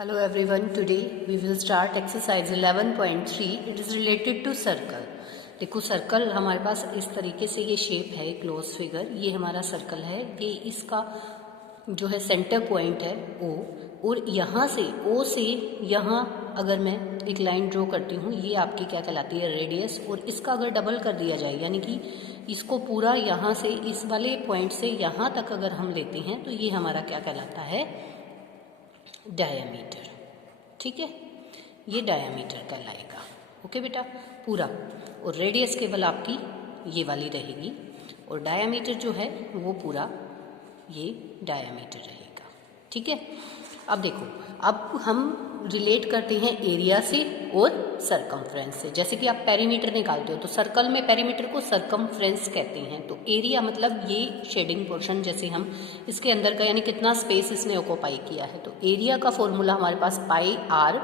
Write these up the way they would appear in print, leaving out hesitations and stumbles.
Hello everyone, today we will start exercise 11.3. It is related to circle. देखो circle हमारे पास इस तरीके से ये शेप है, क्लोज फिगर, ये हमारा सर्कल है, ये इसका जो है सेंटर पॉइंट है O, और यहाँ से O से यहाँ अगर मैं एक लाइन ड्रॉ करती हूँ, ये आपकी क्या कहलाती है, रेडियस। और इसका अगर डबल कर दिया जाए, यानी कि इसको पूरा यहाँ से इस वाले पॉइंट से यहाँ तक अगर हम लेते हैं तो ये हमारा क्या कहलाता है, डायमीटर। ठीक है, ये डायमीटर कहलाएगा। ओके बेटा, पूरा। और रेडियस केवल आपकी ये वाली रहेगी, और डायमीटर जो है वो पूरा ये डायमीटर रहेगा। ठीक है, अब देखो, अब हम रिलेट करते हैं एरिया से और सरकमफ्रेंस से। जैसे कि आप पेरीमीटर निकालते हो तो सर्कल में पेरीमीटर को सरकमफ्रेंस कहते हैं। तो एरिया मतलब ये शेडिंग पोर्शन, जैसे हम इसके अंदर का, यानी कितना स्पेस इसने ऑक्यूपाई किया है। तो एरिया का फॉर्मूला हमारे पास पाई आर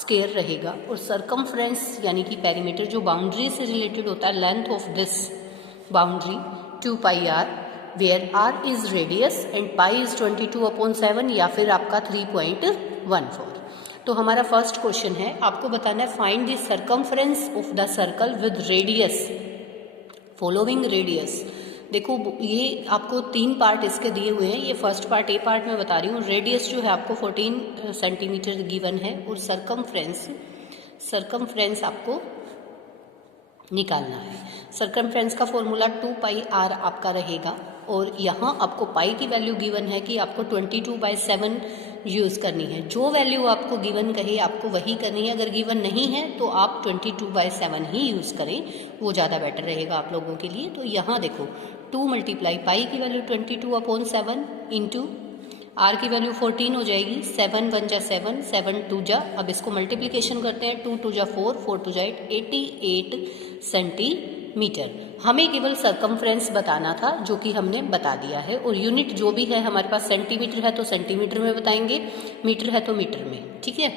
स्क्वायर रहेगा, और सरकमफ्रेंस यानी कि पेरीमीटर जो बाउंड्री से रिलेटेड होता है, length of this boundary 2 pi R, where R is radius and pi is 22/7, या फिर आपका 3.14। तो हमारा फर्स्ट क्वेश्चन है, आपको बताना है find the circumference of the circle with radius following radius. देखो, ये आपको 3 पार्ट इसके दिए हुए हैं। ये फर्स्ट पार्ट, ए पार्ट में बता रही हूँ। रेडियस जो है आपको 14 सेंटीमीटर गिवन है, और सरकमफ्रेंस आपको निकालना है। सरकमफ्रेंस का फॉर्मूला 2 पाई आर आपका रहेगा, और यहाँ आपको पाई की वैल्यू गिवन है कि आपको 22/7 यूज़ करनी है। जो वैल्यू आपको गिवन कहे आपको वही करनी है। अगर गिवन नहीं है तो आप 22/7 ही यूज़ करें, वो ज़्यादा बेटर रहेगा आप लोगों के लिए। तो यहाँ देखो, 2 मल्टीप्लाई पाई की वैल्यू 22/7 इंटू आर की वैल्यू 14 हो जाएगी। 7 1 जा 7, 7 2 जा, अब इसको मल्टीप्लिकेशन करते हैं, 2 2 जा 4, 4 2 जा 8, 88 सेंटीमीटर। हमें केवल सरकमफ्रेंस बताना था, जो कि हमने बता दिया है। और यूनिट जो भी है हमारे पास, सेंटीमीटर है तो सेंटीमीटर में बताएंगे, मीटर है तो मीटर में। ठीक है,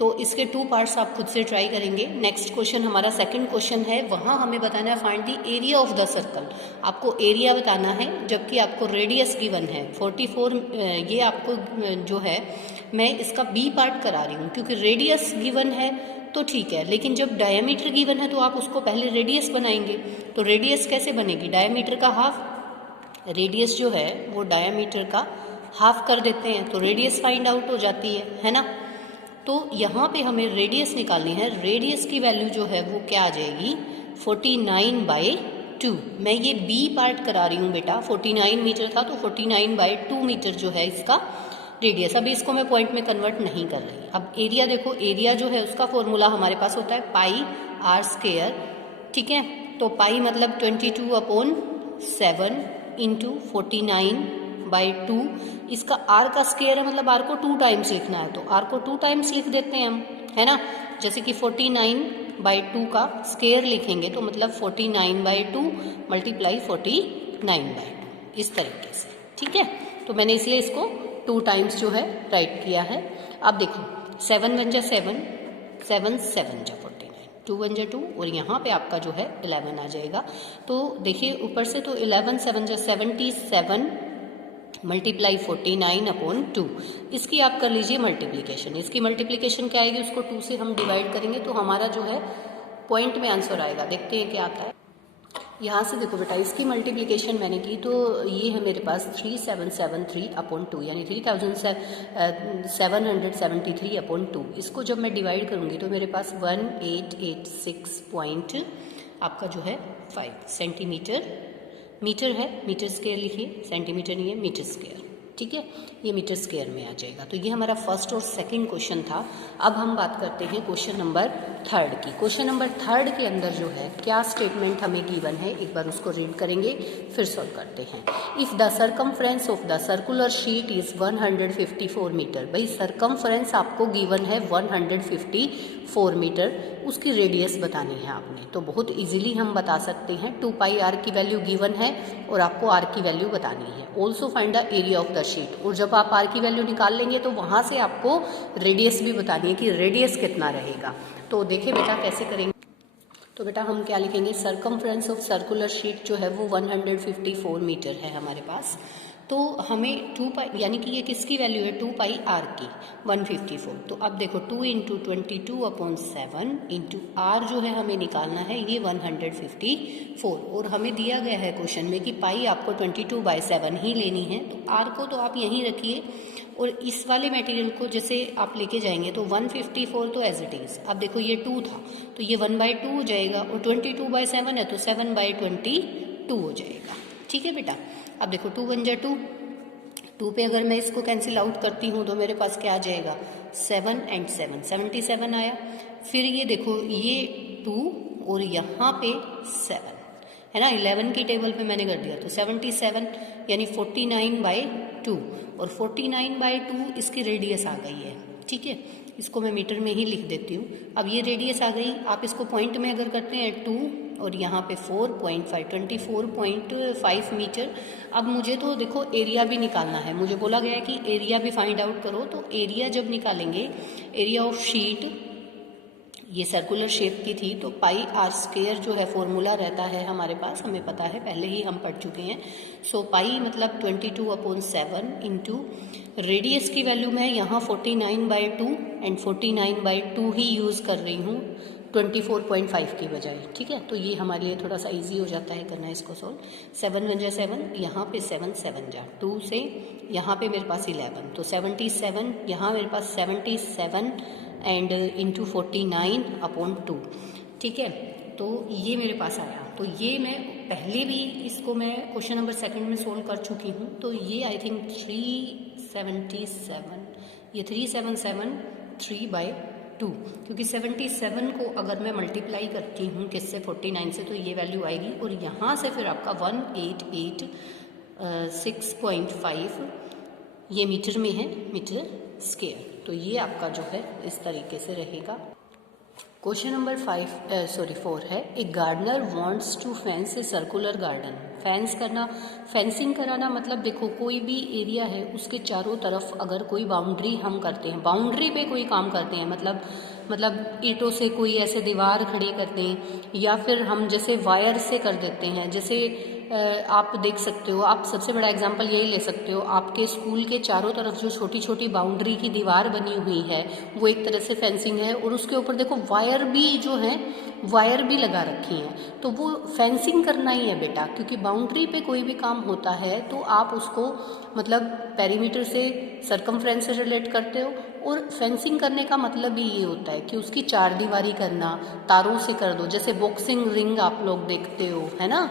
तो इसके 2 पार्ट्स आप खुद से ट्राई करेंगे। नेक्स्ट क्वेश्चन हमारा सेकंड क्वेश्चन है, वहाँ हमें बताना है find the area of the circle. आपको एरिया बताना है, जबकि आपको रेडियस गिवन है 44। ये आपको जो है, मैं इसका बी पार्ट करा रही हूँ, क्योंकि रेडियस गिवन है तो ठीक है, लेकिन जब डायमीटर गिवन है तो आप उसको पहले रेडियस बनाएंगे। तो रेडियस कैसे बनेगी, डायमीटर का हाफ। रेडियस जो है वो डायमीटर का हाफ कर देते हैं, तो रेडियस फाइंड आउट हो जाती है ना। तो यहाँ पे हमें रेडियस निकालनी है। रेडियस की वैल्यू जो है वो क्या आ जाएगी, 49/2। मैं ये बी पार्ट करा रही हूँ बेटा, 49 मीटर था तो 49/2 मीटर जो है इसका रेडियस। अभी इसको मैं पॉइंट में कन्वर्ट नहीं कर रही। अब एरिया देखो, एरिया जो है उसका फॉर्मूला हमारे पास होता है पाई आर स्क्वायर। ठीक है, तो पाई मतलब 22/7 इंटू 49/2। इसका आर का स्क्वायर है, मतलब आर को 2 टाइम्स लिखना है, तो आर को 2 टाइम्स लिख देते हैं हम, है ना। जैसे कि 49/2 का स्क्वायर लिखेंगे तो मतलब 49/2 मल्टीप्लाई 49/2, इस तरीके से। ठीक है, तो मैंने इसलिए इसको 2 टाइम्स जो है राइट किया है। अब देखो, 7 1 जा 7, 7 7 जा 49, 2 1 जा 2, और यहाँ पे आपका जो है 11 आ जाएगा। तो देखिए ऊपर से, तो 11 7 जा 77 मल्टीप्लाई 49/2। इसकी आप कर लीजिए मल्टीप्लिकेशन। इसकी मल्टीप्लिकेशन क्या आएगी, उसको 2 से हम डिवाइड करेंगे तो हमारा जो है पॉइंट में आंसर आएगा। देखते हैं क्या आता है। यहाँ से देखो बेटा, इसकी मल्टीप्लिकेशन मैंने की तो ये है मेरे पास 3773/2, यानी 3773/2। इसको जब मैं डिवाइड करूँगी तो मेरे पास 1886 आपका जो है 5 सेंटीमीटर। मीटर है, मीटर स्क्वायर लिखिए, सेंटीमीटर नहीं है, मीटर स्क्वायर। ठीक है, ये मीटर स्क्वायर में आ जाएगा। तो ये हमारा फर्स्ट और सेकंड क्वेश्चन था। अब हम बात करते हैं क्वेश्चन नंबर 3 की। क्वेश्चन नंबर 3 के अंदर जो है क्या स्टेटमेंट हमें गिवन है, एक बार उसको रीड करेंगे फिर सॉल्व करते हैं। If the circumference of the circular sheet is 154 metre. भाई सरकमफ्रेंस आपको गिवन है 154 मीटर, उसकी रेडियस बतानी है आपने। तो बहुत इजीली हम बता सकते हैं, 2 पाई आर की वैल्यू गिवन है और आपको आर की वैल्यू बतानी है। Also find the area of the sheet. और जब आप आर की वैल्यू निकाल लेंगे तो वहाँ से आपको रेडियस भी बतानी है कि रेडियस कितना रहेगा। तो देखिए बेटा कैसे करेंगे। तो बेटा हम क्या लिखेंगे, सरकमफ्रेंस ऑफ सर्कुलर शीट जो है वो 154 मीटर है हमारे पास। तो हमें 2 पाई यानी कि ये किसकी वैल्यू है 2 पाई आर की 154। तो अब देखो 2 इंटू 22/7 इंटू आर जो है हमें निकालना है ये 154 और हमें दिया गया है क्वेश्चन में कि पाई आपको 22/7 ही लेनी है। तो आर को तो आप यहीं रखिए और इस वाले मटेरियल को जैसे आप लेके जाएंगे तो 154 तो एज इट इज़। अब देखो ये 2 था तो ये 1/2 हो जाएगा और 22/7 है तो 7/22 हो जाएगा। ठीक है बेटा। अब देखो 2 1 जा 2, 2 पे अगर मैं इसको कैंसिल आउट करती हूँ तो मेरे पास क्या आ जाएगा 7 एंड 7 77 आया। फिर ये देखो ये 2 और यहाँ पे 7 है ना, 11 की टेबल पे मैंने कर दिया तो 77 यानी 49/2 और 49/2 इसकी रेडियस आ गई है। ठीक है, इसको मैं मीटर में ही लिख देती हूँ। अब ये रेडियस आ गई, आप इसको पॉइंट में अगर करते हैं 2 और यहाँ पे 4.5 24.5 मीटर। अब मुझे तो देखो एरिया भी निकालना है, मुझे बोला गया है कि एरिया भी फाइंड आउट करो। तो एरिया जब निकालेंगे, एरिया ऑफ शीट ये सर्कुलर शेप की थी तो पाई आर स्क्वायर जो है फॉर्मूला रहता है हमारे पास, हमें पता है, पहले ही हम पढ़ चुके हैं। सो पाई मतलब 22/7 इंटू रेडियस की वैल्यू मैं यहाँ 49/2 एंड 49/2 ही यूज़ कर रही हूँ 24.5 की बजाय। ठीक है, तो ये हमारे लिए थोड़ा सा इजी हो जाता है करना इसको सॉल्व। 7 1 जा 7, यहाँ पे 7 7 जा 2 से यहाँ पे मेरे पास 11 तो 77, यहाँ मेरे पास 77 एंड इंटू 49/2। ठीक है, तो ये मेरे पास आया। तो ये मैं पहले भी इसको मैं क्वेश्चन नंबर 2 में सोल्व कर चुकी हूँ। तो ये आई थिंक 377, ये 377 3/2, क्योंकि 77 को अगर मैं मल्टीप्लाई करती हूँ किससे 49 से तो ये वैल्यू आएगी और यहाँ से फिर आपका 188.6.5 ये मीटर में है, मीटर स्क्वायर। तो ये आपका जो है इस तरीके से रहेगा। क्वेश्चन नंबर 4 है, a gardener wants to fence a circular garden. Fence करना, फेंसिंग कराना मतलब देखो कोई भी एरिया है उसके चारों तरफ अगर कोई बाउंड्री हम करते हैं, बाउंड्री पे कोई काम करते हैं, मतलब ईंटों से कोई ऐसे दीवार खड़ी करते हैं या फिर हम जैसे वायर से कर देते हैं। जैसे आप देख सकते हो, आप सबसे बड़ा एग्जांपल यही ले सकते हो, आपके स्कूल के चारों तरफ जो छोटी छोटी बाउंड्री की दीवार बनी हुई है वो एक तरह से फेंसिंग है और उसके ऊपर देखो वायर भी जो है वायर भी लगा रखी हैं, तो वो फेंसिंग करना ही है बेटा। क्योंकि बाउंड्री पे कोई भी काम होता है तो आप उसको मतलब पेरीमीटर से, सरकमफ्रेंस से रिलेट करते हो और फेंसिंग करने का मतलब भी ये होता है कि उसकी चार दीवारी करना, तारों से कर दो। जैसे बॉक्सिंग रिंग आप लोग देखते हो है ना,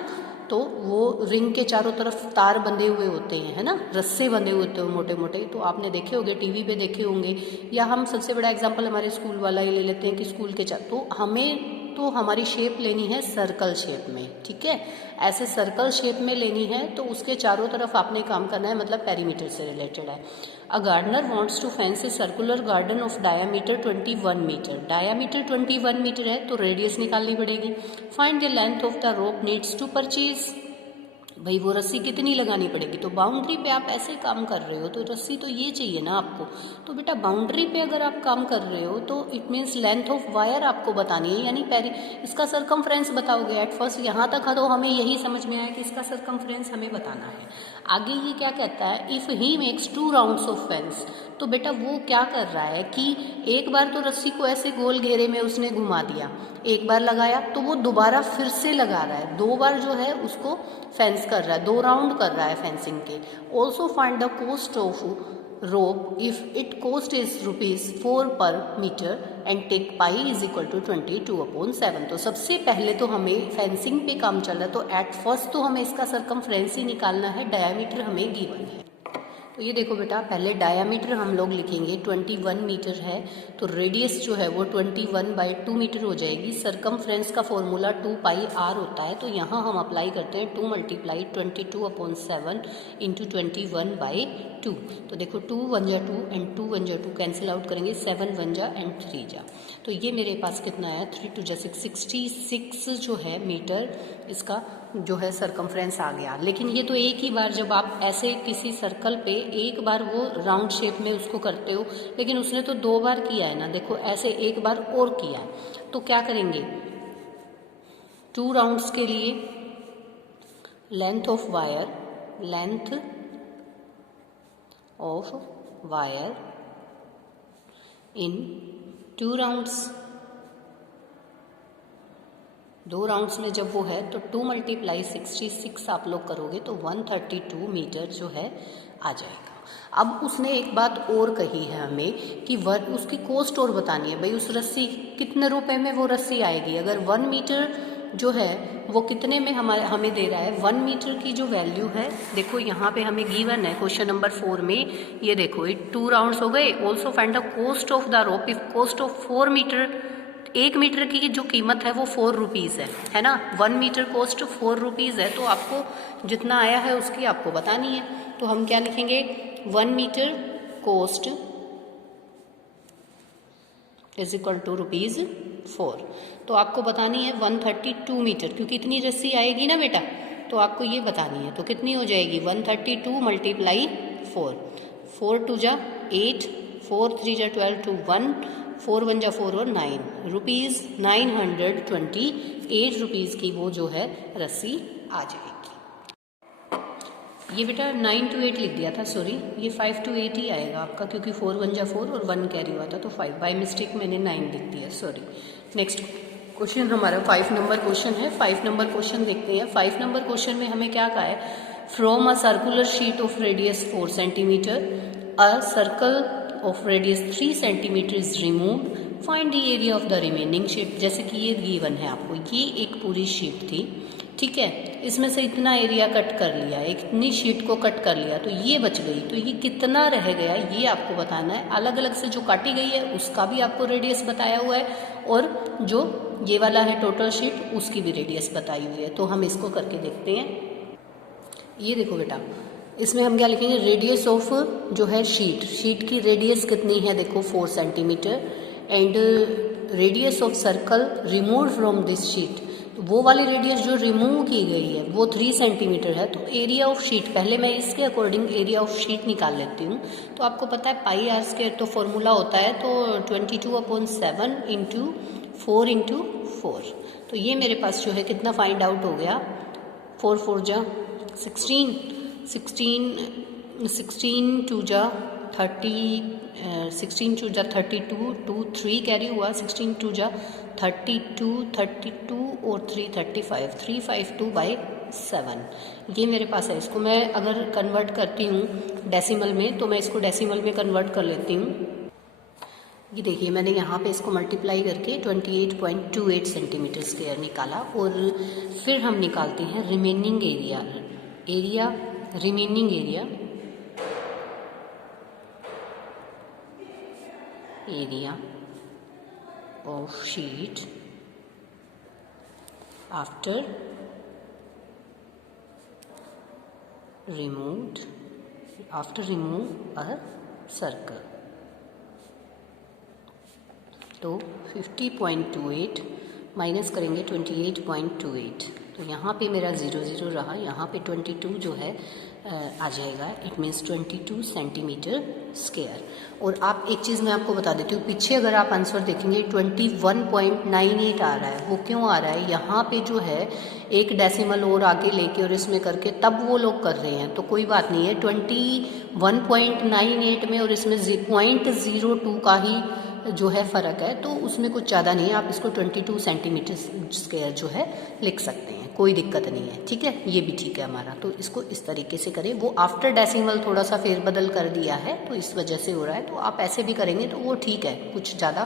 तो वो रिंग के चारों तरफ तार बंधे हुए होते हैं, है ना, रस्से बंधे हुए होते हैं मोटे मोटे, तो आपने देखे होंगे, टीवी पे देखे होंगे। या हम सबसे बड़ा एग्जांपल हमारे स्कूल वाला ही ले लेते हैं कि स्कूल के तो हमें तो हमारी शेप लेनी है सर्कल शेप में। ठीक है, ऐसे सर्कल शेप में लेनी है तो उसके चारों तरफ आपने काम करना है, मतलब पेरीमीटर से रिलेटेड है। A gardener wants to fence a circular garden of diameter 21 metre. Diameter 21 metre है तो रेडियस निकालनी पड़ेगी। Find the length of the rope needs to purchase. भाई वो रस्सी कितनी लगानी पड़ेगी, तो बाउंड्री पे आप ऐसे काम कर रहे हो तो रस्सी तो ये चाहिए ना आपको। तो बेटा बाउंड्री पे अगर आप काम कर रहे हो तो it means length of wire आपको बतानी है, यानी इसका सरकमफ्रेंस बताओगे। एट फर्स्ट यहाँ तक तो हमें यही समझ में आया कि इसका सरकमफ्रेंस हमें बताना है। आगे ये क्या कहता है, if he makes 2 rounds of fence. तो बेटा वो क्या कर रहा है कि एक बार तो रस्सी को ऐसे गोल घेरे में उसने घुमा दिया, एक बार लगाया तो वो दोबारा फिर से लगा रहा है, 2 बार जो है उसको फेंस कर रहा है, 2 राउंड कर रहा है फेंसिंग के। Also find the cost of rope if it cost is ₹4 per metre and take pi is equal to 22/7। तो सबसे पहले तो हमें फेंसिंग पे काम चल रहा है तो एट फर्स्ट तो हमें इसका सरकमफ्रेंस ही निकालना है, डायामीटर हमें गिवन है। तो ये देखो बेटा, पहले डायामीटर हम लोग लिखेंगे 21 मीटर है तो रेडियस जो है वो 21/2 मीटर हो जाएगी। सरकमफ्रेंस का फॉर्मूला 2πr होता है, तो यहाँ हम अप्लाई करते हैं 2 × 22/7 इंटू 21/2। तो देखो 2 1 जा 2 एंड 2 1 जा 2 कैंसिल आउट करेंगे, 7 1 जा एंड 3 जा। तो ये मेरे पास कितना है, 3 2 जा 6 66 जो है मीटर इसका जो है सरकमफ्रेंस आ गया। लेकिन ये तो एक ही बार, जब आप ऐसे किसी सर्कल पे एक बार वो राउंड शेप में उसको करते हो, लेकिन उसने तो 2 बार किया है ना, देखो ऐसे एक बार और किया। तो क्या करेंगे, 2 राउंड्स के लिए length of wire, length of wire in 2 rounds. 2 rounds में जब वो है तो 2 × 66 आप लोग करोगे तो 132 मीटर जो है आ जाएगा। अब उसने एक बात और कही है हमें कि उसकी कॉस्ट और बतानी है। भाई उस रस्सी कितने रुपए में वो रस्सी आएगी। अगर 1 मीटर जो है वो कितने में हमें दे रहा है। 1 मीटर की जो वैल्यू है, देखो यहाँ पे हमें गिवन है क्वेश्चन नंबर 4 में, ये देखो ये 2 राउंड्स हो गए। Also find the cost of the rope if cost of 4 metre, 1 metre की जो कीमत है वो 4 रुपीज़ है ना। 1 मीटर कॉस्ट 4 रुपीज़ है, तो आपको जितना आया है उसकी आपको बतानी है। तो हम क्या लिखेंगे, 1 metre cost is equal to ₹4। तो आपको बतानी है 132 मीटर, क्योंकि इतनी रस्सी आएगी ना बेटा, तो आपको ये बतानी है। तो कितनी हो जाएगी, 132 × 4, 4 2 जा 8, 4 3 जा 12 to 1, 4 1 जा 4 और 9 रुपीज़, 928 रुपीज़ की वो जो है रस्सी आ जाएगी। ये बेटा 9 to 8 लिख दिया था, सॉरी ये 5 to 8 ही आएगा आपका, क्योंकि 4 1 जा 4 और 1 कैरी हुआ था तो 5, बाय मिस्टेक मैंने 9 लिख दिया, सॉरी। नेक्स्ट क्वेश्चन हमारा 5 नंबर क्वेश्चन है। 5 नंबर क्वेश्चन देखते हैं। 5 नंबर क्वेश्चन में हमें क्या कहा है, from a circular sheet of radius 4 centimetre a circle of radius 3 centimetre is removed, find the area of the remaining sheet. जैसे कि ये गिवन है आपको, ये एक पूरी शीट थी, ठीक है, इसमें से इतना एरिया कट कर लिया, इतनी शीट को कट कर लिया, तो ये बच गई, तो ये कितना रह गया ये आपको बताना है। अलग अलग से जो काटी गई है उसका भी आपको रेडियस बताया हुआ है, और जो ये वाला है टोटल शीट उसकी भी रेडियस बताई हुई है। तो हम इसको करके देखते हैं। ये देखो बेटा, इसमें हम क्या लिखेंगे, रेडियस ऑफ जो है शीट की रेडियस कितनी है, देखो 4 centimetre, and radius of circle remove from this sheet, वो वाली रेडियस जो रिमूव की गई है वो 3 सेंटीमीटर है। तो एरिया ऑफ शीट, पहले मैं इसके अकॉर्डिंग एरिया ऑफ शीट निकाल लेती हूँ। तो आपको पता है πr² तो फॉर्मूला होता है, तो 22/7 × 4 × 4। तो ये मेरे पास जो है कितना फाइंड आउट हो गया, 4 4 जा 16, 16 2 जा 30, 16 2 जा 32, 2 3 कैरी हुआ, 16 2 जा 32, 32 और 3 35, 352/7 ये मेरे पास है। इसको मैं अगर कन्वर्ट करती हूँ डेसिमल में, तो मैं इसको डेसिमल में कन्वर्ट कर लेती हूँ। ये देखिए मैंने यहाँ पे इसको मल्टीप्लाई करके 28.28 सेंटीमीटर स्क्वायर निकाला, और फिर हम निकालते हैं remaining area, remaining area of sheet after remove a circle। तो 50.28 माइनस करेंगे 28.28, तो यहाँ पे मेरा 0 0 रहा, यहाँ पे 22 जो है आ जाएगा, इट मीन्स 22 सेंटीमीटर स्क्वायर। और आप एक चीज़ मैं आपको बता देती हूँ, पीछे अगर आप आंसर देखेंगे 21.98 आ रहा है। वो क्यों आ रहा है, यहाँ पे जो है एक डेसिमल और आगे लेके और इसमें करके तब वो लोग कर रहे हैं, तो कोई बात नहीं है। 21.98 में और इसमें 0.02 का ही जो है फ़र्क है, तो उसमें कुछ ज़्यादा नहीं है। आप इसको 22 सेंटीमीटर स्क्वायर जो है लिख सकते हैं, कोई दिक्कत नहीं है, ठीक है। ये भी ठीक है हमारा, तो इसको इस तरीके से करें। वो आफ्टर डेसिमल थोड़ा सा फेरबदल कर दिया है, तो इस वजह से हो रहा है। तो आप ऐसे भी करेंगे तो वो ठीक है, कुछ ज़्यादा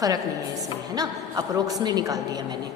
फ़र्क नहीं है इसमें, है ना। अप्रोक्स में निकाल दिया मैंने।